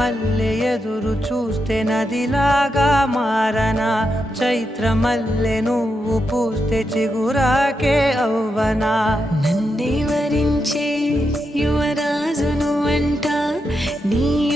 మల్లె ఎదురు చూస్తే నదిలాగా మారనా, చైత్రమల్లె నువ్వు పూస్తే చిగురాకే అవ్వనా. నన్నే వరించే యువరాజును అంట నీ